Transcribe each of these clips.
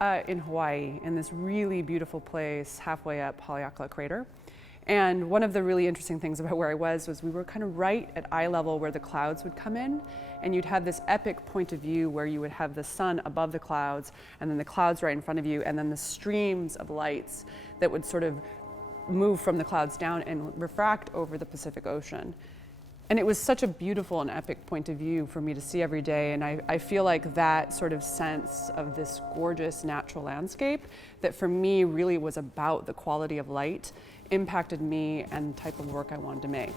in Hawaii in this really beautiful place halfway up Haleakala Crater. And one of the really interesting things about where I was we were kind of right at eye level where the clouds would come in, and you'd have this epic point of view where you would have the sun above the clouds and then the clouds right in front of you, and then the streams of lights that would sort of move from the clouds down and refract over the Pacific Ocean. And it was such a beautiful and epic point of view for me to see every day, and I feel like that sort of sense of this gorgeous natural landscape that for me really was about the quality of light impacted me and the type of work I wanted to make.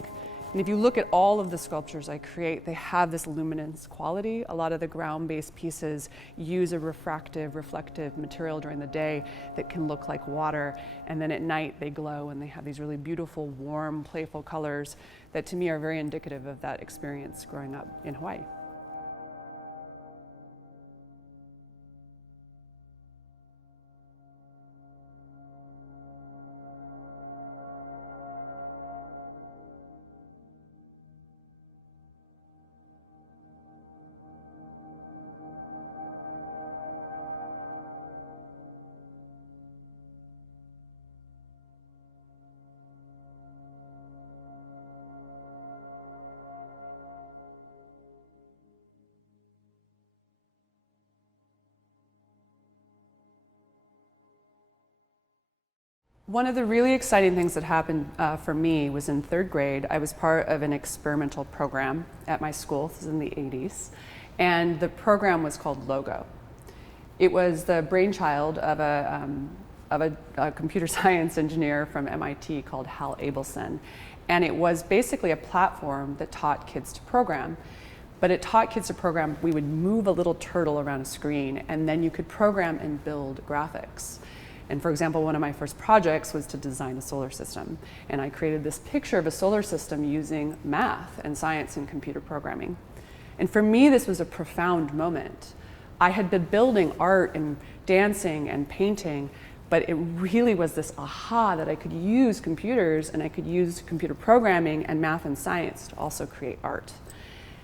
And if you look at all of the sculptures I create, they have this luminance quality. A lot of the ground-based pieces use a refractive, reflective material during the day that can look like water, and then at night they glow and they have these really beautiful, warm, playful colors that to me are very indicative of that experience growing up in Hawaii. One of the really exciting things that happened for me was in third grade. I was part of an experimental program at my school. This is in the 80s. And the program was called Logo. It was the brainchild of a computer science engineer from MIT called Hal Abelson. And it was basically a platform that taught kids to program. But it taught kids to program. We would move a little turtle around a screen, and then you could program and build graphics. And for example, one of my first projects was to design a solar system. And I created this picture of a solar system using math and science and computer programming. And for me, this was a profound moment. I had been building art and dancing and painting, but it really was this aha that I could use computers and I could use computer programming and math and science to also create art.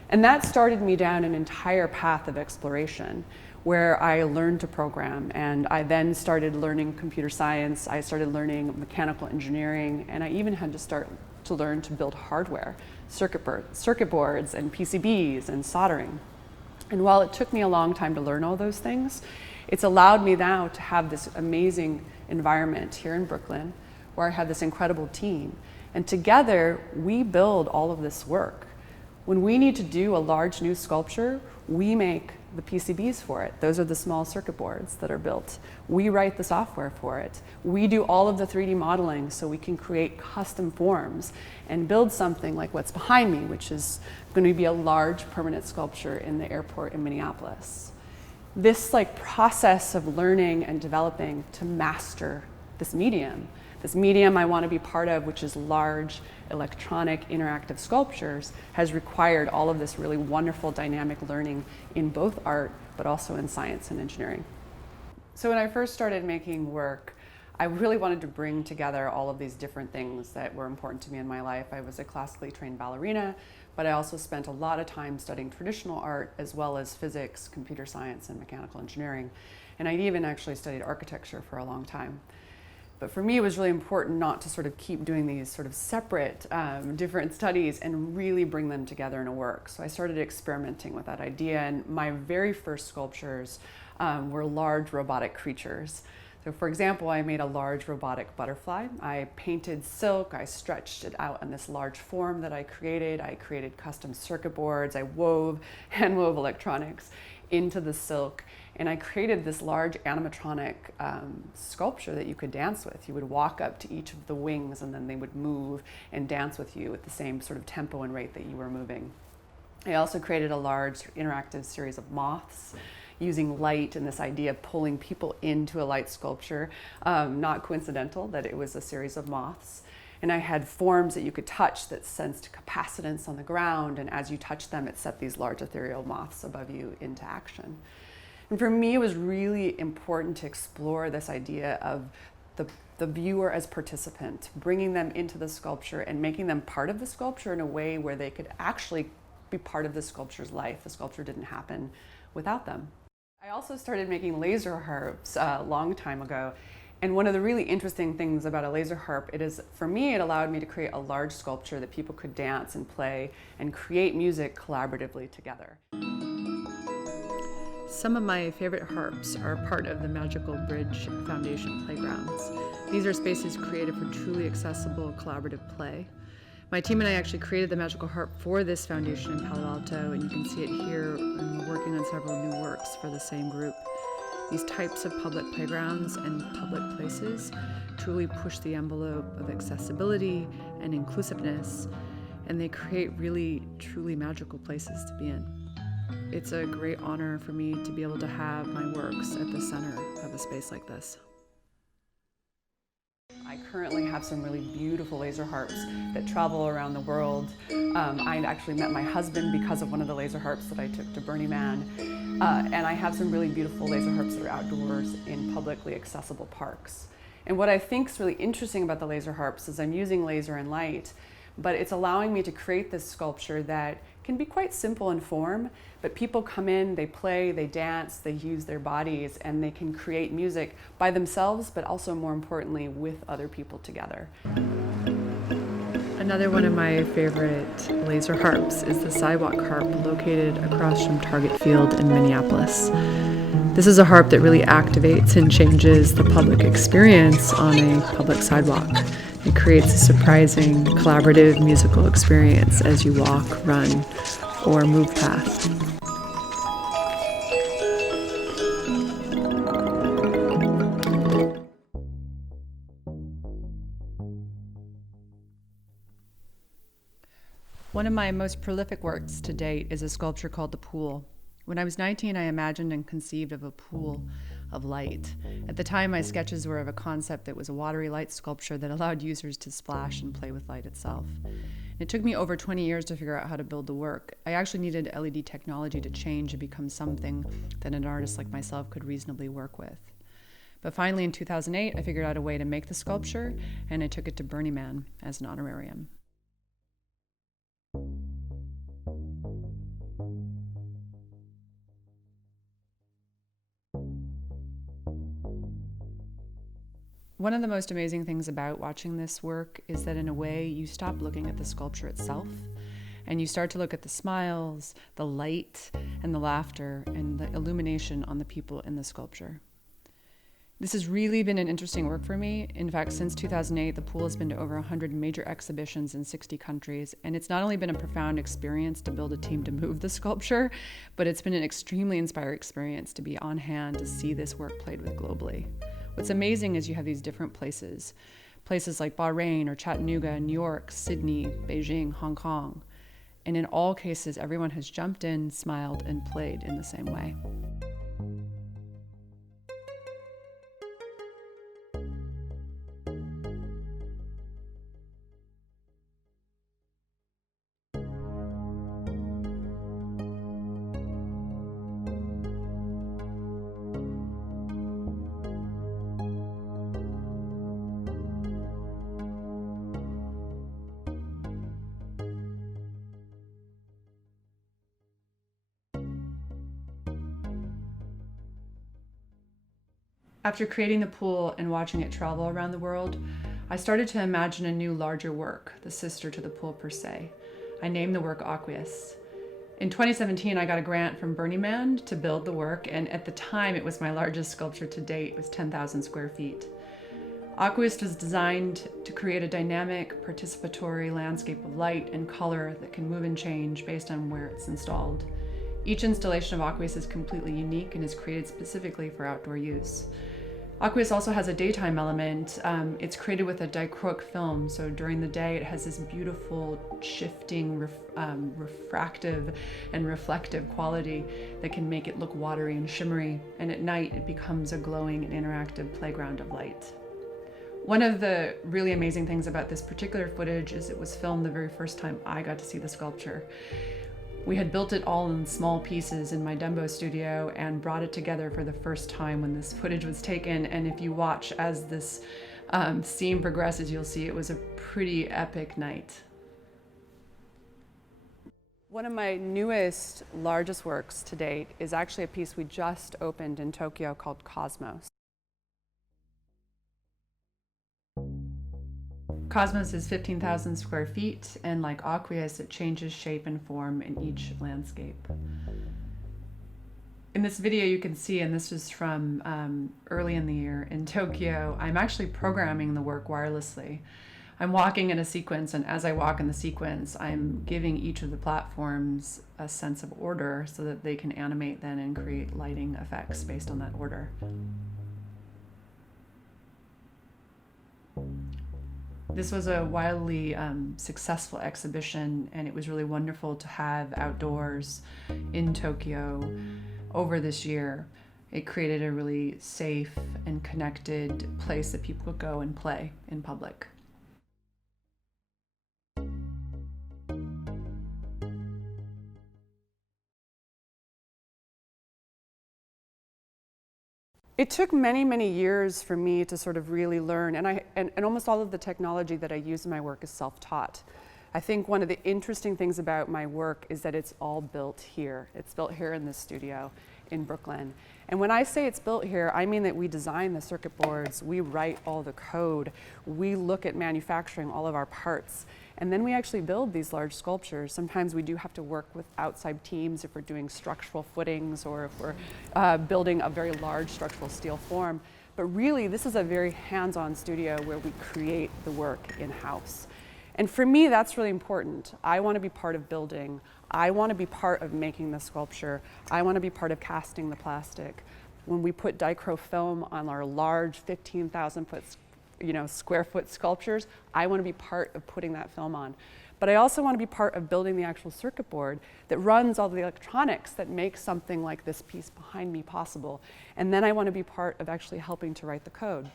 And that started me down an entire path of exploration, where I learned to program, and I then started learning computer science, I started learning mechanical engineering, and I even had to start to learn to build hardware, circuit boards and PCBs and soldering. And while it took me a long time to learn all those things, it's allowed me now to have this amazing environment here in Brooklyn, where I have this incredible team. And together, we build all of this work. When we need to do a large new sculpture, we make the PCBs for it. Those are the small circuit boards that are built. We write the software for it. We do all of the 3D modeling so we can create custom forms and build something like what's behind me, which is going to be a large permanent sculpture in the airport in Minneapolis. This process of learning and developing to master this medium I want to be part of, which is large electronic interactive sculptures, has required all of this really wonderful dynamic learning in both art but also in science and engineering. So when I first started making work, I really wanted to bring together all of these different things that were important to me in my life. I was a classically trained ballerina, but I also spent a lot of time studying traditional art as well as physics, computer science, and mechanical engineering. And I even actually studied architecture for a long time. But for me, it was really important not to sort of keep doing these sort of separate, different studies and really bring them together in a work. So I started experimenting with that idea, and my very first sculptures were large robotic creatures. So for example, I made a large robotic butterfly. I painted silk, I stretched it out in this large form that I created custom circuit boards, I hand wove electronics into the silk, and I created this large animatronic sculpture that you could dance with. You would walk up to each of the wings and then they would move and dance with you at the same sort of tempo and rate that you were moving. I also created a large interactive series of moths using light and this idea of pulling people into a light sculpture. Not coincidental that it was a series of moths. And I had forms that you could touch that sensed capacitance on the ground, and as you touch them, it set these large ethereal moths above you into action. And for me, it was really important to explore this idea of the viewer as participant, bringing them into the sculpture and making them part of the sculpture in a way where they could actually be part of the sculpture's life. The sculpture didn't happen without them. I also started making laser harps a long time ago. And one of the really interesting things about a laser harp, for me, it allowed me to create a large sculpture that people could dance and play and create music collaboratively together. Some of my favorite harps are part of the Magical Bridge Foundation playgrounds. These are spaces created for truly accessible collaborative play. My team and I actually created the Magical Harp for this foundation in Palo Alto, and you can see it here, and we're working on several new works for the same group. These types of public playgrounds and public places truly push the envelope of accessibility and inclusiveness, and they create really, truly magical places to be in. It's a great honor for me to be able to have my works at the center of a space like this. I currently have some really beautiful laser harps that travel around the world. I actually met my husband because of one of the laser harps that I took to Burning Man. And I have some really beautiful laser harps that are outdoors in publicly accessible parks. And what I think is really interesting about the laser harps is I'm using laser and light, but it's allowing me to create this sculpture that can be quite simple in form, but people come in, they play, they dance, they use their bodies, and they can create music by themselves, but also more importantly, with other people together. Another one of my favorite laser harps is the Sidewalk Harp, located across from Target Field in Minneapolis. This is a harp that really activates and changes the public experience on a public sidewalk. It creates a surprising, collaborative musical experience as you walk, run, or move past. One of my most prolific works to date is a sculpture called The Pool. When I was 19, I imagined and conceived of a pool of light. At the time, my sketches were of a concept that was a watery light sculpture that allowed users to splash and play with light itself. It took me over 20 years to figure out how to build the work. I actually needed LED technology to change and become something that an artist like myself could reasonably work with. But finally, in 2008, I figured out a way to make the sculpture, and I took it to Burning Man as an honorarium. One of the most amazing things about watching this work is that in a way you stop looking at the sculpture itself and you start to look at the smiles, the light, and the laughter, and the illumination on the people in the sculpture. This has really been an interesting work for me. In fact, since 2008, the pool has been to over 100 major exhibitions in 60 countries, and it's not only been a profound experience to build a team to move the sculpture, but it's been an extremely inspiring experience to be on hand to see this work played with globally. What's amazing is you have these different places like Bahrain or Chattanooga, New York, Sydney, Beijing, Hong Kong. And in all cases, everyone has jumped in, smiled, and played in the same way. After creating the pool and watching it travel around the world, I started to imagine a new, larger work, the sister to the pool per se. I named the work Aqueous. In 2017, I got a grant from Burning Man to build the work, and at the time, it was my largest sculpture to date. It was 10,000 square feet. Aqueous was designed to create a dynamic, participatory landscape of light and color that can move and change based on where it's installed. Each installation of Aqueous is completely unique and is created specifically for outdoor use. Aqueous also has a daytime element. It's created with a dichroic film, so during the day it has this beautiful, shifting, refractive and reflective quality that can make it look watery and shimmery, and at night it becomes a glowing and interactive playground of light. One of the really amazing things about this particular footage is it was filmed the very first time I got to see the sculpture. We had built it all in small pieces in my Dumbo studio and brought it together for the first time when this footage was taken. And if you watch as this scene progresses, you'll see it was a pretty epic night. One of my newest, largest works to date is actually a piece we just opened in Tokyo called Cosmos. Cosmos is 15,000 square feet, and like Aqueous, it changes shape and form in each landscape. In this video you can see, and this is from early in the year in Tokyo, I'm actually programming the work wirelessly. I'm walking in a sequence, and as I walk in the sequence, I'm giving each of the platforms a sense of order so that they can animate then and create lighting effects based on that order. This was a wildly successful exhibition, and it was really wonderful to have outdoors in Tokyo over this year. It created a really safe and connected place that people could go and play in public. It took many, many years for me to sort of really learn, and almost all of the technology that I use in my work is self-taught. I think one of the interesting things about my work is that it's all built here. It's built here in this studio in Brooklyn. And when I say it's built here, I mean that we design the circuit boards, we write all the code, we look at manufacturing all of our parts, and then we actually build these large sculptures. Sometimes we do have to work with outside teams if we're doing structural footings or if we're building a very large structural steel form. But really, this is a very hands-on studio where we create the work in-house. And for me, that's really important. I want to be part of building. I want to be part of making the sculpture. I want to be part of casting the plastic. When we put dichro film on our large 15,000 square foot sculptures, I want to be part of putting that film on. But I also want to be part of building the actual circuit board that runs all the electronics that make something like this piece behind me possible. And then I want to be part of actually helping to write the code.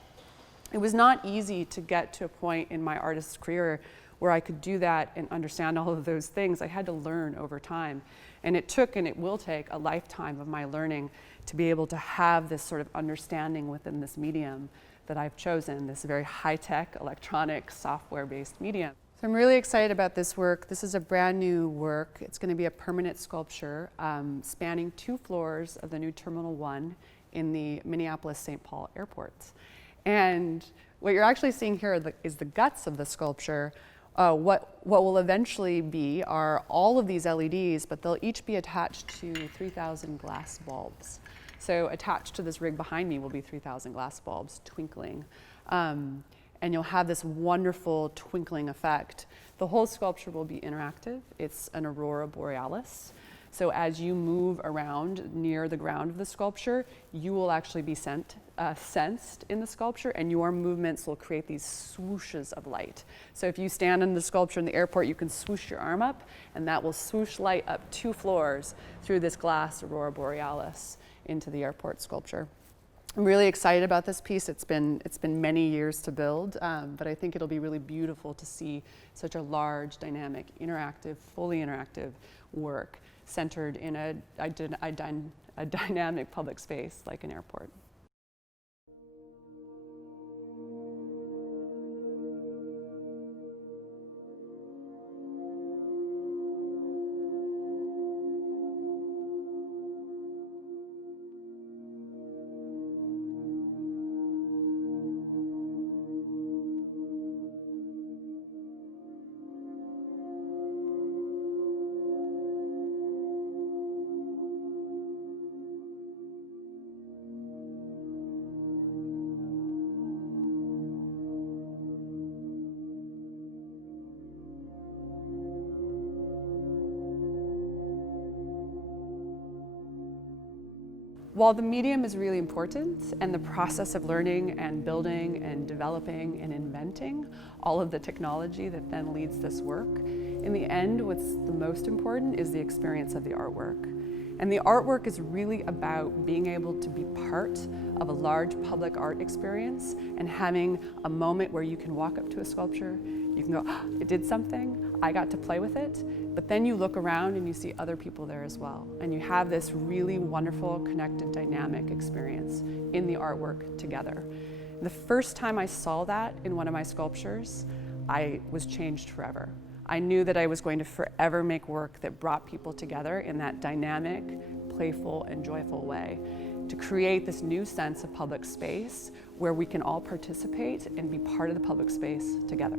It was not easy to get to a point in my artist's career where I could do that and understand all of those things. I had to learn over time. And it took, and it will take, a lifetime of my learning to be able to have this sort of understanding within this medium that I've chosen, this very high-tech, electronic, software-based medium. So I'm really excited about this work. This is a brand new work. It's going to be a permanent sculpture spanning 2 floors of the new Terminal 1 in the Minneapolis-St. Paul Airport. And what you're actually seeing here is the guts of the sculpture. What will eventually be are all of these LEDs, but they'll each be attached to 3,000 glass bulbs. So attached to this rig behind me will be 3,000 glass bulbs twinkling. And you'll have this wonderful twinkling effect. The whole sculpture will be interactive. It's an aurora borealis. So as you move around near the ground of the sculpture, you will actually be sensed in the sculpture, and your movements will create these swooshes of light. So if you stand in the sculpture in the airport, you can swoosh your arm up, and that will swoosh light up 2 floors through this glass aurora borealis into the airport sculpture. I'm really excited about this piece. It's been many years to build, but I think it'll be really beautiful to see such a large, dynamic, interactive, fully interactive work centered in a dynamic public space like an airport. While the medium is really important, and the process of learning and building and developing and inventing all of the technology that then leads this work, in the end, what's the most important is the experience of the artwork. And the artwork is really about being able to be part of a large public art experience and having a moment where you can walk up to a sculpture, you can go, oh, it did something, I got to play with it, but then you look around and you see other people there as well. And you have this really wonderful, connected, dynamic experience in the artwork together. The first time I saw that in one of my sculptures, I was changed forever. I knew that I was going to forever make work that brought people together in that dynamic, playful, and joyful way, to create this new sense of public space where we can all participate and be part of the public space together.